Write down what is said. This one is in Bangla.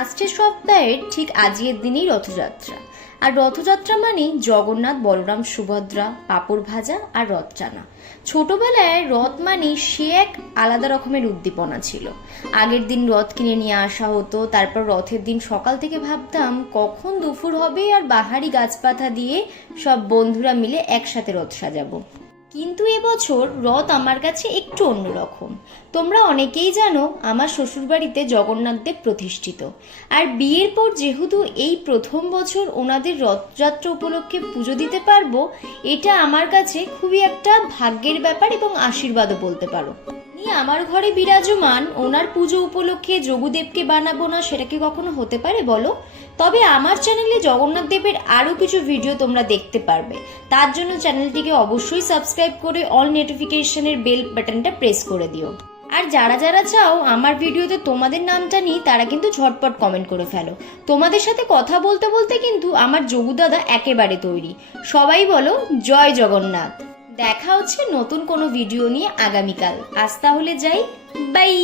আসছে সপ্তাহের ঠিক আজকের দিনেই রথযাত্রা। আর রথযাত্রা মানেই জগন্নাথ, বলরাম, সুভদ্রা, পাঁপড় ভাজা আর রথ টানা। ছোটবেলায় রথ মানে সে এক আলাদা রকমের উদ্দীপনা ছিল। আগের দিন রথ কিনে নিয়ে আসা হতো, তারপর রথের দিন সকাল থেকে ভাবতাম কখন দুপুর হবে আর বাহারি গাছপাতা দিয়ে সব বন্ধুরা মিলে একসাথে রথ সাজাবো। কিন্তু এবছর রথ আমার কাছে একটু অন্যরকম। তোমরা অনেকেই জানো আমার শ্বশুরবাড়িতে জগন্নাথদেব প্রতিষ্ঠিত, আর বিয়ের পর যেহেতু এই প্রথম বছর ওনাদের রথযাত্রা উপলক্ষে পুজো দিতে পারবো, এটা আমার কাছে খুবই একটা ভাগ্যের ব্যাপার এবং আশীর্বাদও বলতে পারো। আমার ঘরে বিরাজমান ওনার পুজো উপলক্ষে যোগুদেবকে বানাবো না, সেটা কি কখনো হতে পারে বলো? তবে আমার চ্যানেলে জগন্নাথ দেবের আরো কিছু ভিডিও তোমরা দেখতে পারবে। তার জন্য চ্যানেলটিকে অবশ্যই সাবস্ক্রাইব করে অল নোটিফিকেশনের বেল বাটনটা প্রেস করে দিও। আর যারা যারা চাও আমার ভিডিওতে তোমাদের নামটা নিই, তারা কিন্তু ঝটপট কমেন্ট করে ফেলো। তোমাদের সাথে কথা বলতে বলতে কিন্তু আমার যোগু দাদা একেবারে তৈরি। সবাই বলো জয় জগন্নাথ। দেখা হচ্ছে নতুন কোনো ভিডিও নিয়ে আগামীকাল। আজ তাহলে যাই, বাই।